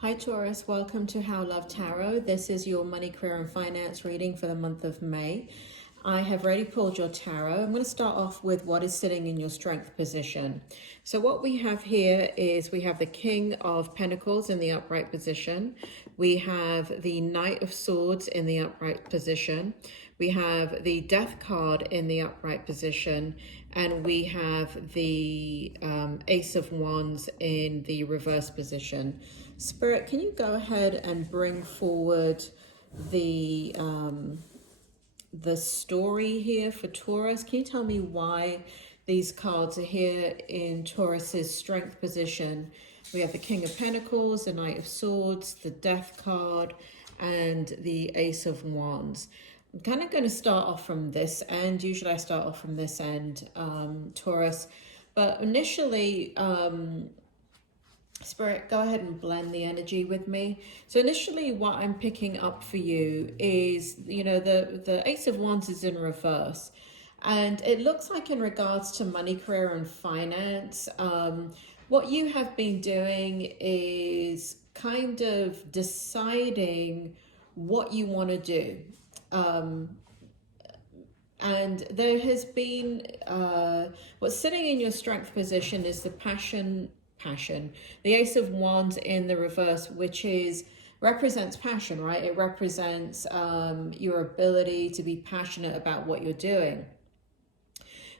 Hi Taurus, welcome to How Love Tarot. This is your money, career and finance reading for the month of May. I have already pulled your tarot. I'm going to start off with what is sitting in your strength position. So what we have here is we have the King of Pentacles in the upright position. We have the Knight of Swords in the upright position. We have the Death card in the upright position. And we have the Ace of Wands in the reverse position. Spirit, can you go ahead and bring forward the story here for Taurus? Can you tell me why these cards are here in Taurus's strength position? We have the King of Pentacles, the Knight of Swords, the Death card, and the Ace of Wands. I'm kind of going to start off from this end. Usually I start off from this end, Taurus. But initially, Spirit, go ahead and blend the energy with me. So initially what I'm picking up for you is, you know, the Ace of Wands is in reverse. And it looks like in regards to money, career and finance, what you have been doing is kind of deciding what you want to do. And there has been, what's sitting in your strength position is the passion, the Ace of Wands in the reverse, which represents passion, right? It represents your ability to be passionate about what you're doing.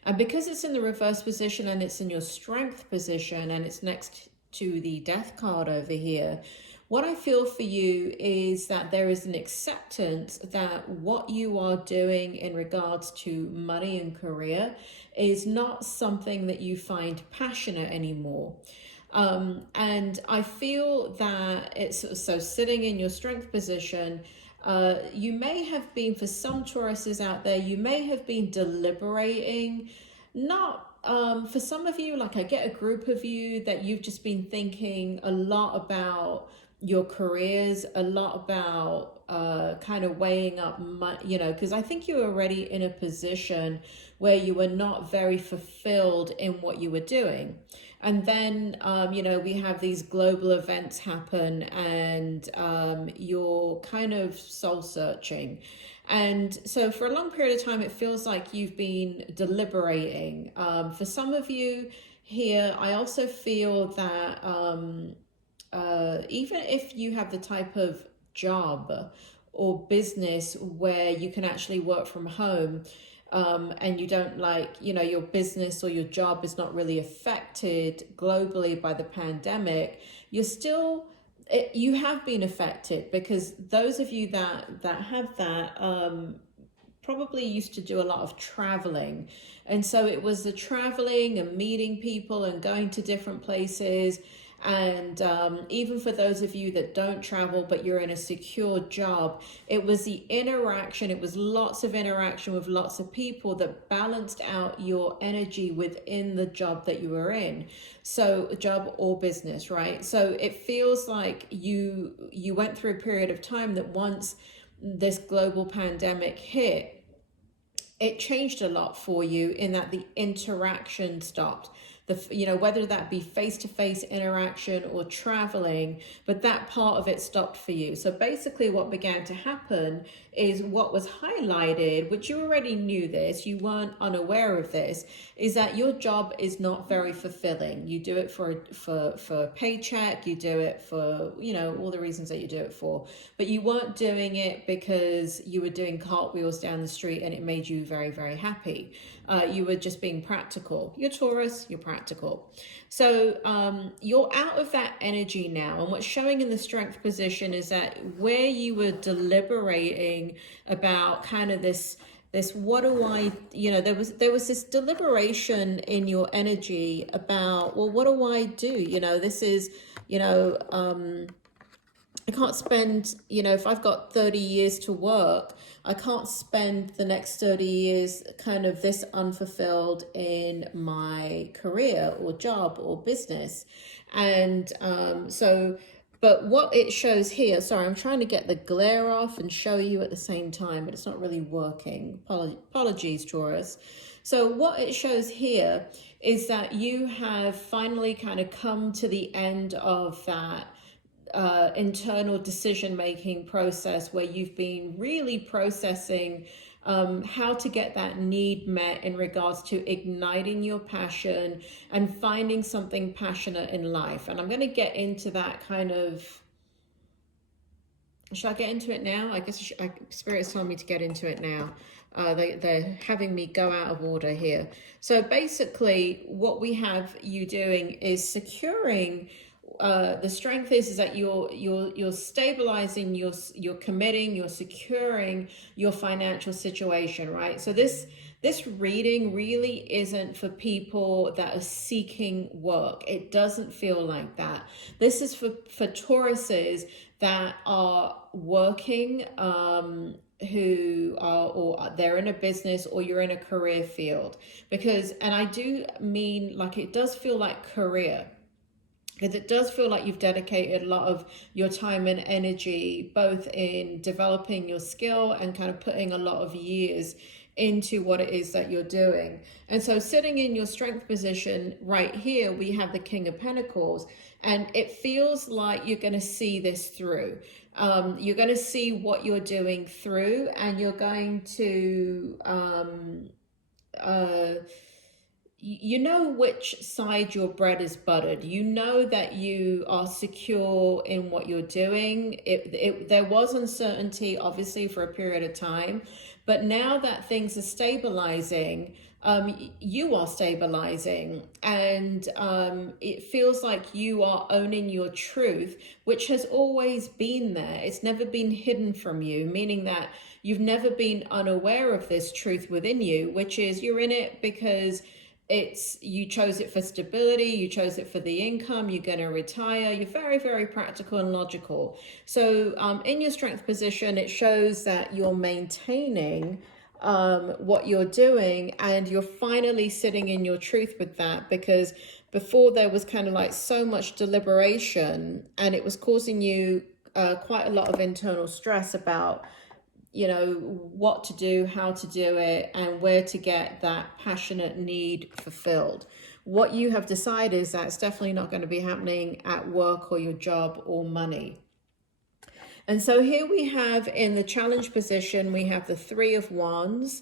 And because it's in the reverse position and it's in your strength position and it's next to the Death card over here, what I feel for you is that there is an acceptance that what you are doing in regards to money and career is not something that you find passionate anymore. And I feel that it's so sitting in your strength position, you may have been, for some Tauruses out there, you may have been deliberating, not for some of you, like I get a group of you that you've just been thinking a lot about your careers, a lot about kind of weighing up, you know, because I think you were already in a position where you were not very fulfilled in what you were doing. And then, you know, we have these global events happen and you're kind of soul searching. And so for a long period of time, it feels like you've been deliberating. For some of you here, I also feel that even if you have the type of job or business where you can actually work from home, and you don't, like, you know, your business or your job is not really affected globally by the pandemic, you're still, you have been affected, because those of you that have that probably used to do a lot of traveling. And so it was the traveling and meeting people and going to different places. And even for those of you that don't travel but you're in a secure job, it was the interaction, it was lots of interaction with lots of people that balanced out your energy within the job that you were in. So job or business, right? So it feels like you went through a period of time that once this global pandemic hit, it changed a lot for you in that the interaction stopped. You know, whether that be face-to-face interaction or traveling, but that part of it stopped for you. So basically what began to happen is what was highlighted, which you already knew this, you weren't unaware of this, is that your job is not very fulfilling. You do it for a paycheck, you do it for, you know, all the reasons that you do it for, but you weren't doing it because you were doing cartwheels down the street and it made you very, very happy. You were just being practical. You're Taurus, you're practical. So you're out of that energy now. And what's showing in the strength position is that where you were deliberating about kind of this what do I, you know, there was this deliberation in your energy about, well, what do I do? You know, this is, you know, I can't spend, you know, if I've got 30 years to work, I can't spend the next 30 years kind of this unfulfilled in my career or job or business. And but what it shows here, sorry, I'm trying to get the glare off and show you at the same time, but it's not really working. Apologies, Taurus. So what it shows here is that you have finally kind of come to the end of that internal decision-making process where you've been really processing how to get that need met in regards to igniting your passion and finding something passionate in life. And I'm going to get into that kind of, should I get into it now? I guess Spirit's telling me to get into it now. They're having me go out of order here. So basically what we have you doing is securing, the strength is that you're stabilizing, you're committing, you're securing your financial situation, right? So this reading really isn't for people that are seeking work. It doesn't feel like that. This is for Tauruses that are working, who are, or they're in a business, or you're in a career field. Because, and I do mean, like, it does feel like career, because it does feel like you've dedicated a lot of your time and energy both in developing your skill and kind of putting a lot of years into what it is that you're doing. And so sitting in your strength position right here, we have the King of Pentacles, and it feels like you're going to see this through. You're going to see what you're doing through, and you're going to you know which side your bread is buttered. You know that you are secure in what you're doing. There was uncertainty, obviously, for a period of time, but now that things are stabilizing, you are stabilizing, and it feels like you are owning your truth, which has always been there. It's never been hidden from you, meaning that you've never been unaware of this truth within you, which is you're in it because you chose it for stability, you chose it for the income, you're going to retire, you're very, very practical and logical. So in your strength position, it shows that you're maintaining what you're doing, and you're finally sitting in your truth with that, because before there was kind of like so much deliberation, and it was causing you quite a lot of internal stress about, you know, what to do, how to do it, and where to get that passionate need fulfilled. What you have decided is that it's definitely not going to be happening at work or your job or money. And so here we have in the challenge position, we have the Three of Wands,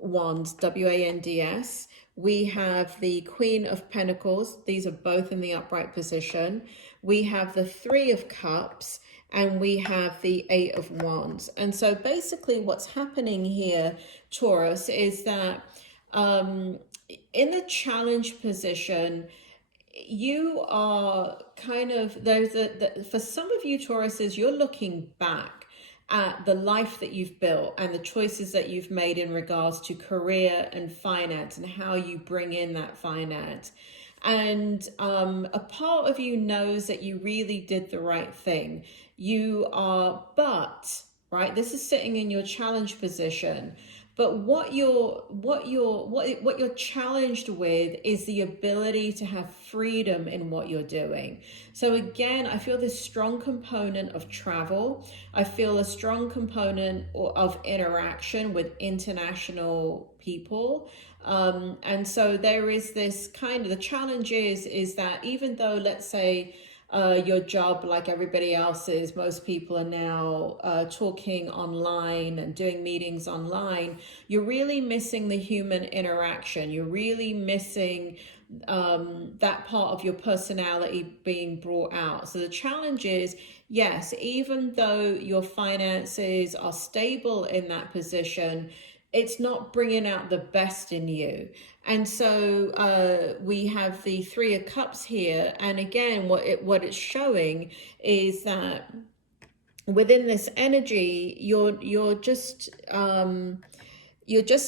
W-A-N-D-S. We have the Queen of Pentacles. These are both in the upright position. We have the Three of Cups, and we have the Eight of Wands. And so basically what's happening here, Taurus, is that in the challenge position, you are kind of, for some of you Tauruses, you're looking back at the life that you've built and the choices that you've made in regards to career and finance and how you bring in that finance. And a part of you knows that you really did the right thing. You are, but, right, this is sitting in your challenge position. But what you're challenged with is the ability to have freedom in what you're doing. So again, I feel this strong component of travel. I feel a strong component of interaction with international people. And so there is this kind of, the challenge is that even though, let's say, your job, like everybody else's, most people are now talking online and doing meetings online, you're really missing the human interaction. You're really missing that part of your personality being brought out. So the challenge is, yes, even though your finances are stable in that position, it's not bringing out the best in you. And so we have the Three of Cups here. And again, what it's showing is that within this energy, you're just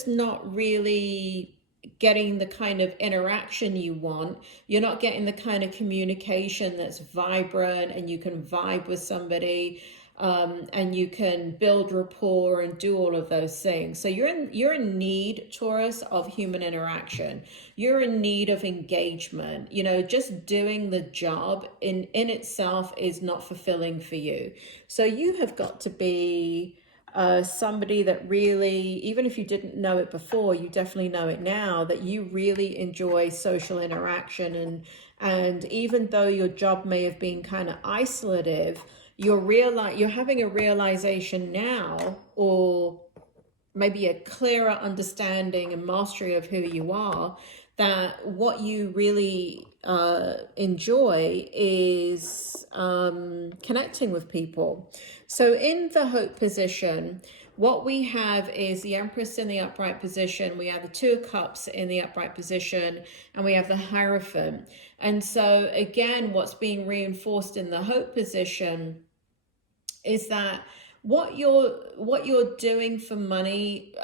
not really getting the kind of interaction you want. You're not getting the kind of communication that's vibrant and you can vibe with somebody. And you can build rapport and do all of those things. So you're in need, Taurus, of human interaction. You're in need of engagement. You know, just doing the job in itself is not fulfilling for you. So you have got to be somebody that really, even if you didn't know it before, you definitely know it now, that you really enjoy social interaction. And even though your job may have been kind of isolative, you're having a realization now, or maybe a clearer understanding and mastery of who you are, that what you really enjoy is connecting with people. So in the hope position, what we have is the Empress in the upright position, we have the Two of Cups in the upright position, and we have the Hierophant. And so again, what's being reinforced in the hope position is that what you're doing for money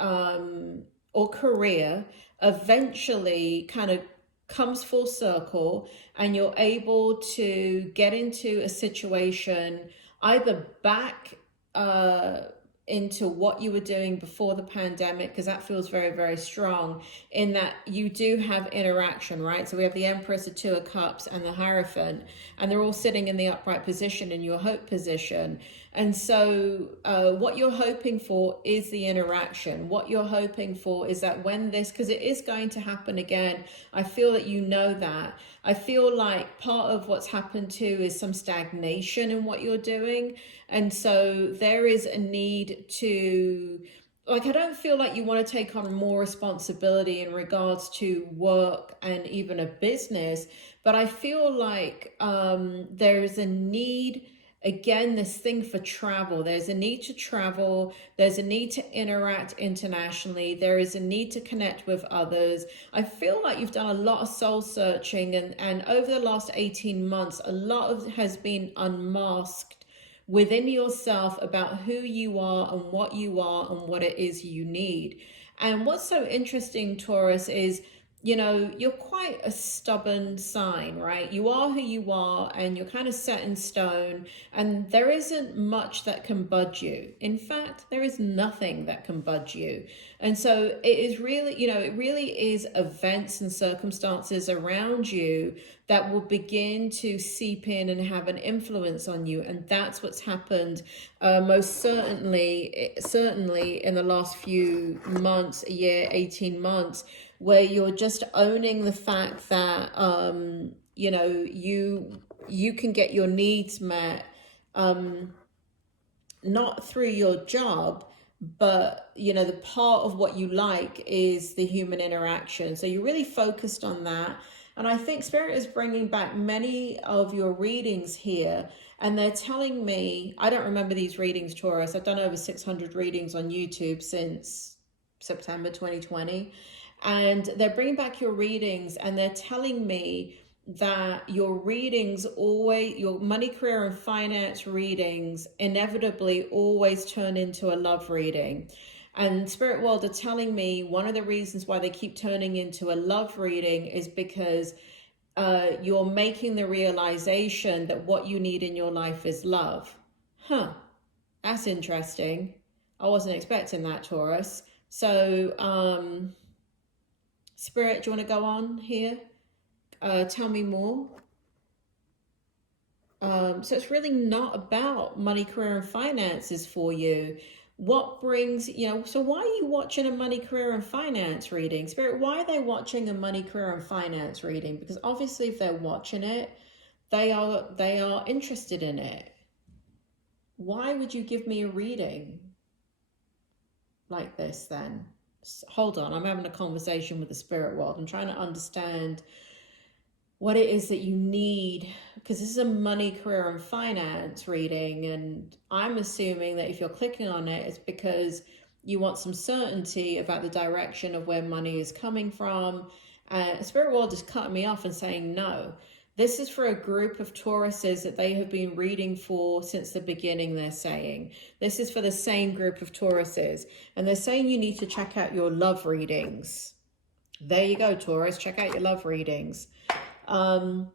or career eventually kind of comes full circle, and you're able to get into a situation either back into what you were doing before the pandemic, because that feels very, very strong in that you do have interaction, right? So we have the Empress, the Two of Cups, and the Hierophant, and they're all sitting in the upright position in your hope position. And so what you're hoping for is the interaction. What you're hoping for is that when this, because it is going to happen again, I feel that you know that. I feel like part of what's happened too is some stagnation in what you're doing. And so there is a need to, like, I don't feel like you want to take on more responsibility in regards to work and even a business, but I feel like there is a need. Again, this thing for travel, there's a need to travel, there's a need to interact internationally, there is a need to connect with others. I feel like you've done a lot of soul searching, and over the last 18 months, a lot of has been unmasked within yourself about who you are and what it is you need. And what's so interesting, Taurus, is you're quite a stubborn sign, right? You are who you are, and you're kind of set in stone, and there isn't much that can budge you. In fact, there is nothing that can budge you. And so it is really, it really is events and circumstances around you that will begin to seep in and have an influence on you. And that's what's happened most certainly in the last few months, a year, 18 months, where you're just owning the fact that, you can get your needs met, not through your job, but, the part of what you like is the human interaction. So you're really focused on that. And I think Spirit is bringing back many of your readings here. And they're telling me, I don't remember these readings, Taurus. I've done over 600 readings on YouTube since September 2020. And they're bringing back your readings, and they're telling me that your readings always, your money, career, and finance readings inevitably always turn into a love reading. And Spirit World are telling me one of the reasons why they keep turning into a love reading is because you're making the realization that what you need in your life is love. That's interesting. I wasn't expecting that, Taurus. So, Spirit, do you want to go on here? Tell me more. So it's really not about money, career, and finances for you. What brings, so why are you watching a money, career, and finance reading? Spirit, why are they watching a money, career, and finance reading? Because obviously if they're watching it, they are interested in it. Why would you give me a reading like this then? Hold on, I'm having a conversation with the spirit world. I'm trying to understand what it is that you need, because this is a money, career, and finance reading, and I'm assuming that if you're clicking on it, it's because you want some certainty about the direction of where money is coming from. Spirit world is cutting me off and saying no. This is for a group of Tauruses that they have been reading for since the beginning, they're saying. This is for the same group of Tauruses. And they're saying you need to check out your love readings. There you go, Taurus. Check out your love readings. So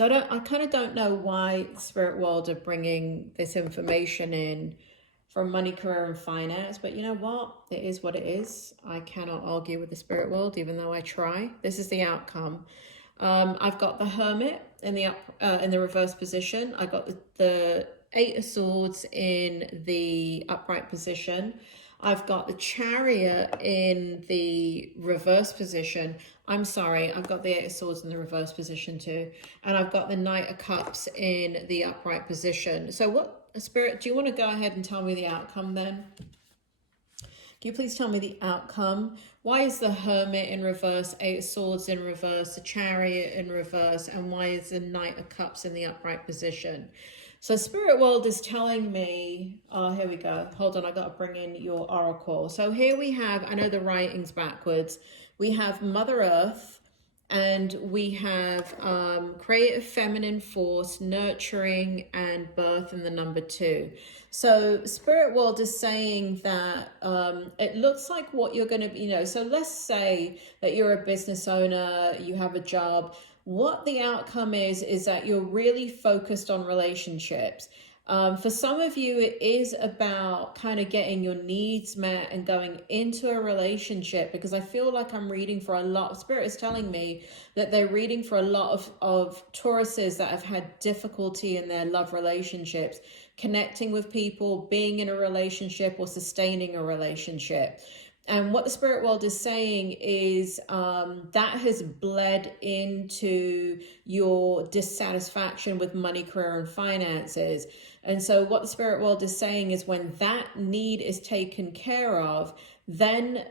I kind of don't know why the spirit world are bringing this information in from money, career, and finance. But you know what? It is what it is. I cannot argue with the spirit world, even though I try. This is the outcome. I've got the Hermit in the reverse position. I got the Eight of Swords in the upright position. I've got the Chariot in the reverse position. I'm sorry, I've got the Eight of Swords in the reverse position too. And I've got the Knight of Cups in the upright position. So what, Spirit, do you want to go ahead and tell me the outcome then? Can you please tell me the outcome? Why is the Hermit in reverse, Eight of Swords in reverse, the Chariot in reverse, and why is the Knight of Cups in the upright position? So Spirit World is telling me, oh, here we go. Hold on, I got to bring in your oracle. So here we have, I know the writing's backwards. We have Mother Earth, and we have creative feminine force, nurturing, and birth in the number 2. So Spirit World is saying that it looks like what you're going to be, you know, so let's say that you're a business owner, you have a job. What the outcome is that you're really focused on relationships. For some of you, it is about kind of getting your needs met and going into a relationship, because I feel like I'm reading for a lot. Spirit is telling me that they're reading for a lot of Tauruses that have had difficulty in their love relationships, connecting with people, being in a relationship, or sustaining a relationship. And what the Spirit World is saying is that has bled into your dissatisfaction with money, career, and finances. And so what the Spirit World is saying is when that need is taken care of, then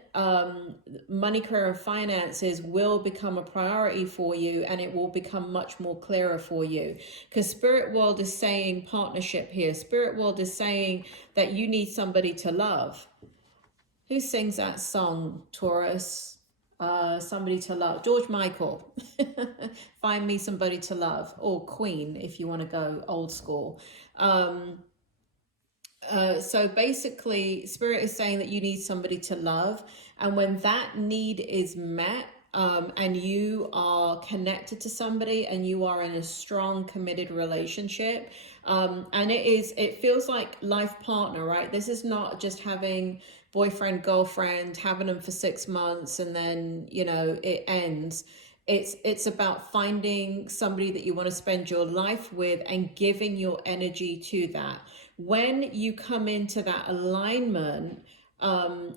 money, career, and finances will become a priority for you, and it will become much more clearer for you. Because Spirit World is saying partnership here. Spirit World is saying that you need somebody to love. Who sings that song, Taurus? Somebody to love. George Michael. Find me somebody to love. Or Queen, if you want to go old school. So basically, Spirit is saying that you need somebody to love. And when that need is met, and you are connected to somebody and you are in a strong, committed relationship, and it feels like life partner, right? This is not just having boyfriend, girlfriend, having them for 6 months and then, you know, it ends. It's about finding somebody that you want to spend your life with and giving your energy to that. When you come into that alignment,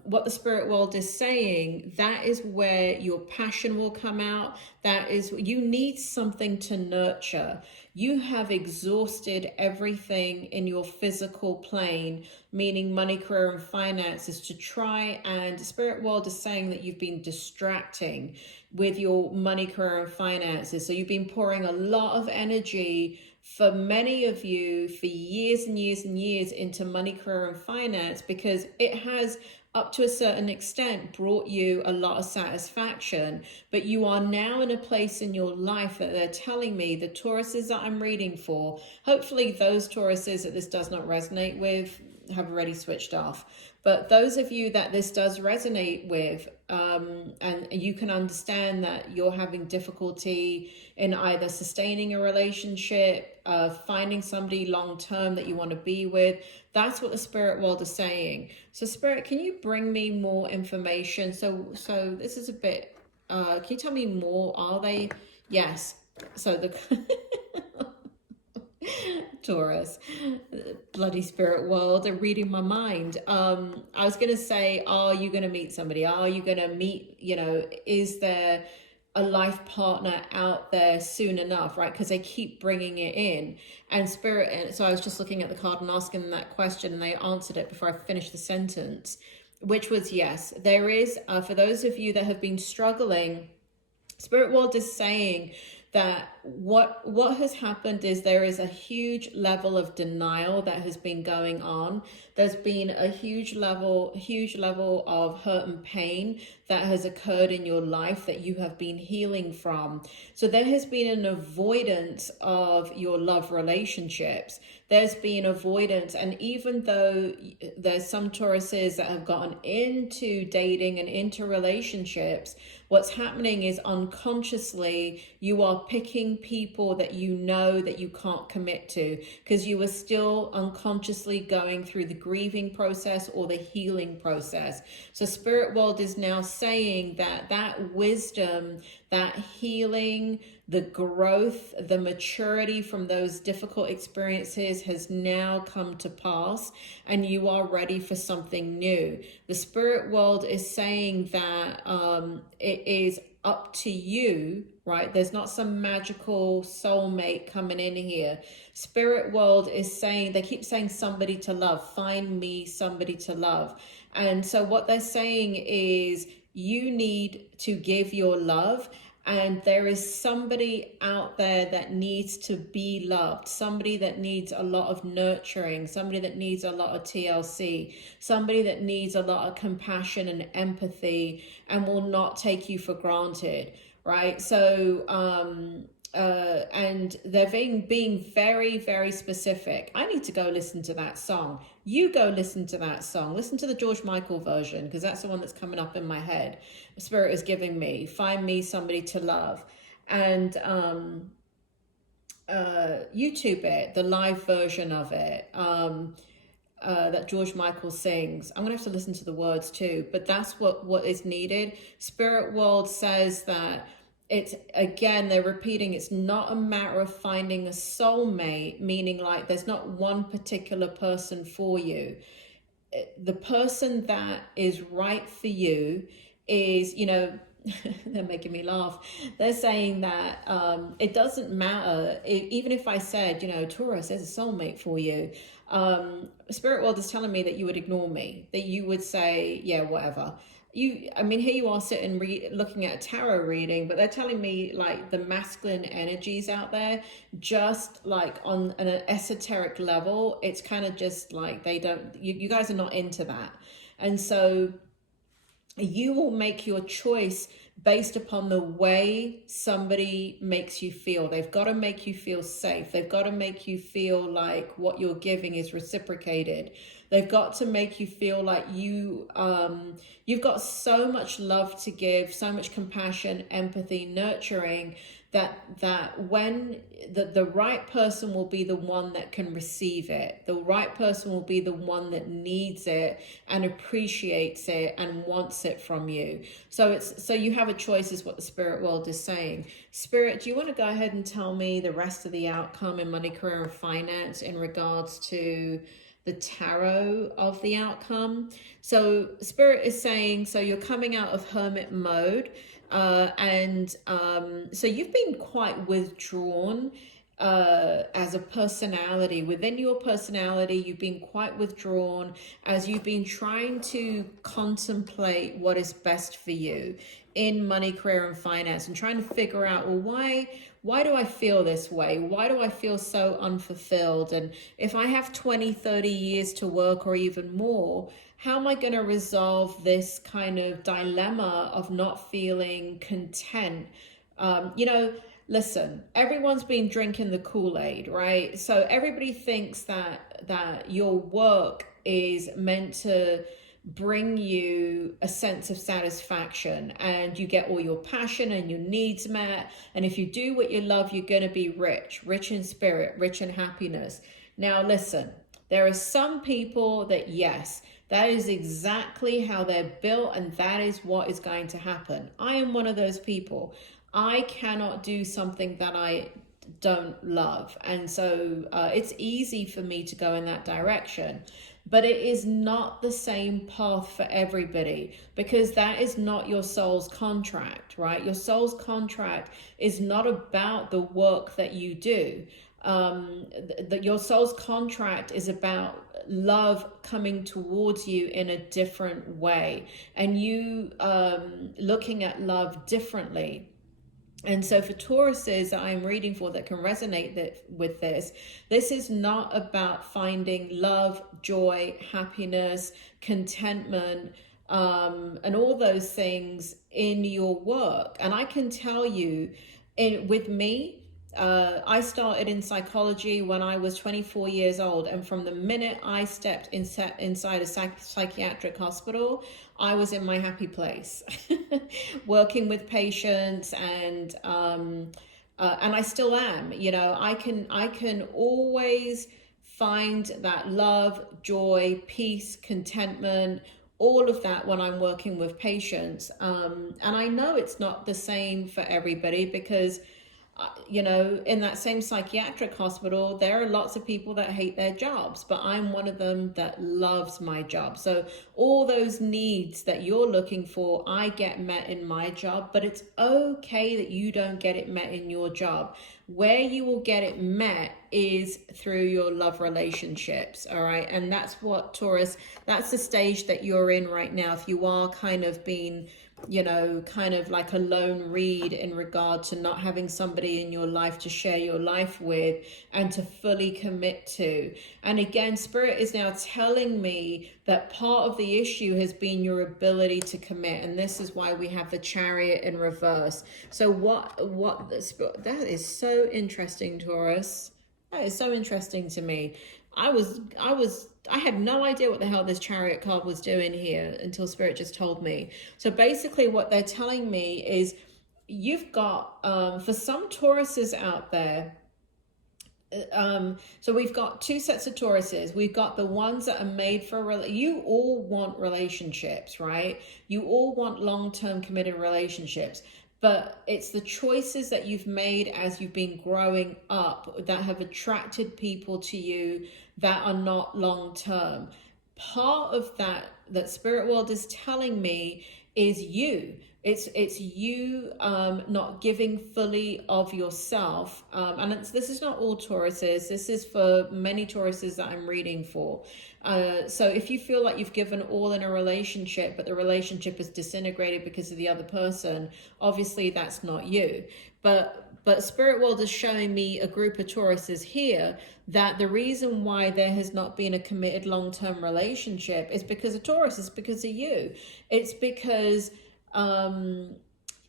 what the Spirit World is saying, that is where your passion will come out. That is, you need something to nurture. You have exhausted everything in your physical plane, meaning money, career, and finances, to try, and Spirit World is saying that you've been distracting with your money, career, and finances. So you've been pouring a lot of energy, for many of you, for years and years and years, into money, career, and finance, because it has, up to a certain extent, brought you a lot of satisfaction. But you are now in a place in your life that they're telling me, the Tauruses that I'm reading for, hopefully those Tauruses that this does not resonate with have already switched off. But those of you that this does resonate with, and you can understand that you're having difficulty in either sustaining a relationship, finding somebody long-term that you want to be with, that's what the Spirit World is saying. So Spirit, can you bring me more information? So this is a bit, can you tell me more? Are they? Yes. So the Taurus, bloody Spirit World, are reading my mind. I was going to say, are you going to meet somebody? Are you going to meet, you know, is there a life partner out there soon enough, right? Because they keep bringing it in. And Spirit, and so I was just looking at the card and asking that question, and they answered it before I finished the sentence, which was yes. There is, for those of you that have been struggling, Spirit World is saying that what has happened is there is a huge level of denial that has been going on. There's been a huge level of hurt and pain that has occurred in your life that you have been healing from. So there has been an avoidance of your love relationships. There's been avoidance, and even though there's some Tauruses that have gotten into dating and into relationships, what's happening is unconsciously you are picking dating people that you know that you can't commit to because you are still unconsciously going through the grieving process or the healing process. So spirit world is now saying that that wisdom, that healing, the growth, the maturity from those difficult experiences has now come to pass, and you are ready for something new. The spirit world is saying that it is up to you, right? There's not some magical soulmate coming in here. Spirit world is saying, they keep saying somebody to love, find me somebody to love. And so what they're saying is you need to give your love, and there is somebody out there that needs to be loved, somebody that needs a lot of nurturing, somebody that needs a lot of TLC, somebody that needs a lot of compassion and empathy and will not take you for granted, right? So, and they're being very, very specific. I need to go listen to that song. You go listen to that song. Listen to the George Michael version, because that's the one that's coming up in my head. Spirit is giving me, find me somebody to love. And YouTube it, the live version of it, that George Michael sings. I'm gonna have to listen to the words too, but that's what is needed. Spirit world says that it's, again, they're repeating, it's not a matter of finding a soulmate, meaning like there's not one particular person for you. The person that is right for you is, you know, they're making me laugh. They're saying that it doesn't matter, even if I said, you know, Taurus, there's a soulmate for you. Spirit world is telling me that you would ignore me, that you would say, yeah, whatever. I mean, here you are sitting looking at a tarot reading, but they're telling me like the masculine energies out there, just like on an esoteric level, it's kind of just like they don't, you guys are not into that. And so you will make your choice based upon the way somebody makes you feel. They've got to make you feel safe. They've got to make you feel like what you're giving is reciprocated. They've got to make you feel like you've got so much love to give, so much compassion, empathy, nurturing, that when the right person will be the one that can receive it. The right person will be the one that needs it and appreciates it and wants it from you. So you have a choice, is what the spirit world is saying. Spirit, do you want to go ahead and tell me the rest of the outcome in money, career, and finance in regards to the tarot of the outcome? So spirit is saying, so you're coming out of hermit mode. So you've been quite withdrawn as a personality. Within your personality, you've been quite withdrawn as you've been trying to contemplate what is best for you in money, career, and finance, and trying to figure out, well, why do I feel this way? Why do I feel so unfulfilled? And if I have 20, 30 years to work or even more, how am I going to resolve this kind of dilemma of not feeling content? You know, listen, everyone's been drinking the Kool-Aid, right? So everybody thinks that your work is meant to bring you a sense of satisfaction, and you get all your passion and your needs met. And if you do what you love, you're going to be rich in spirit, rich in happiness. Now, listen, there are some people that, yes, that is exactly how they're built, and that is what is going to happen. I am one of those people. I cannot do something that I don't love. And so it's easy for me to go in that direction. But it is not the same path for everybody, because that is not your soul's contract, right? Your soul's contract is not about the work that you do. Your soul's contract is about love coming towards you in a different way, and you looking at love differently. And so for Tauruses that I'm reading for that can resonate with this is not about finding love, joy, happiness, contentment, and all those things in your work. And I can tell you, with me, I started in psychology when I was 24 years old. And from the minute I stepped inside a psychiatric hospital, I was in my happy place, working with patients and And I still am. You know, I can always find that love, joy, peace, contentment, all of that when I'm working with patients. And I know it's not the same for everybody, because you know, in that same psychiatric hospital, there are lots of people that hate their jobs, but I'm one of them that loves my job. So all those needs that you're looking for, I get met in my job, but it's okay that you don't get it met in your job. Where you will get it met is through your love relationships, all right? And that's what, Taurus, that's the stage that you're in right now. If you are kind of being, you know, kind of like a lone reed in regard to not having somebody in your life to share your life with and to fully commit to. And again, Spirit is now telling me that part of the issue has been your ability to commit. And this is why we have the Chariot in reverse. So that is so interesting, Taurus. That is so interesting to me. I had no idea what the hell this Chariot card was doing here until Spirit just told me. So basically what they're telling me is you've got, for some Tauruses out there, so we've got two sets of Tauruses. We've got the ones that are made for, you all want relationships, right? You all want long-term committed relationships. But it's the choices that you've made as you've been growing up that have attracted people to you that are not long-term. Part of that Spirit world is telling me is you. It's you not giving fully of yourself. And this is not all Tauruses. This is for many Tauruses that I'm reading for. So if you feel like you've given all in a relationship, but the relationship is disintegrated because of the other person, obviously that's not you. But Spirit world is showing me a group of Tauruses here that the reason why there has not been a committed long-term relationship is because of Taurus. It's because of you. It's because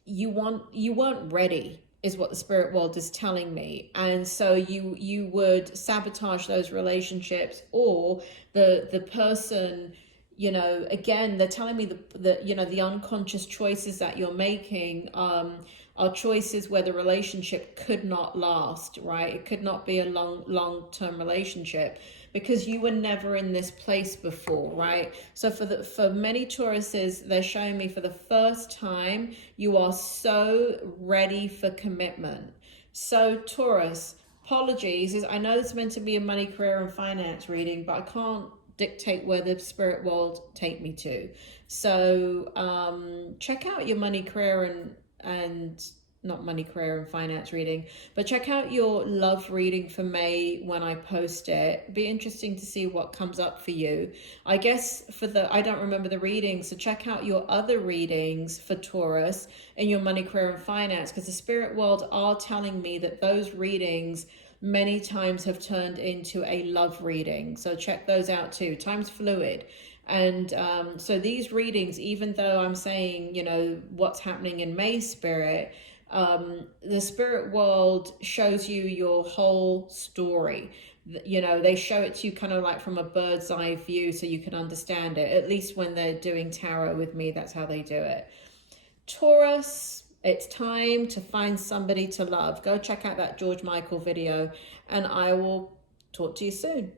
you weren't ready, is what the Spirit world is telling me. And so you would sabotage those relationships, or the person, you know, again, they're telling me you know, the unconscious choices that you're making are choices where the relationship could not last, right? It could not be a long-term relationship because you were never in this place before, right? So for many Tauruses, they're showing me for the first time, you are so ready for commitment. So Taurus, apologies, I know it's meant to be a money, career, and finance reading, but I can't dictate where the Spirit world take me to. So check out your money, career, and not money, career, and finance reading, but check out your love reading for May when I post it. Be interesting to see what comes up for you. I guess I don't remember the readings, so check out your other readings for Taurus in your money, career, and finance, because the Spirit world are telling me that those readings many times have turned into a love reading. So check those out too. Time's fluid. And so these readings, even though I'm saying, you know, what's happening in May, Spirit, the Spirit world shows you your whole story. You know, they show it to you kind of like from a bird's eye view so you can understand it. At least when they're doing tarot with me, that's how they do it. Taurus, it's time to find somebody to love. Go check out that George Michael video, and I will talk to you soon.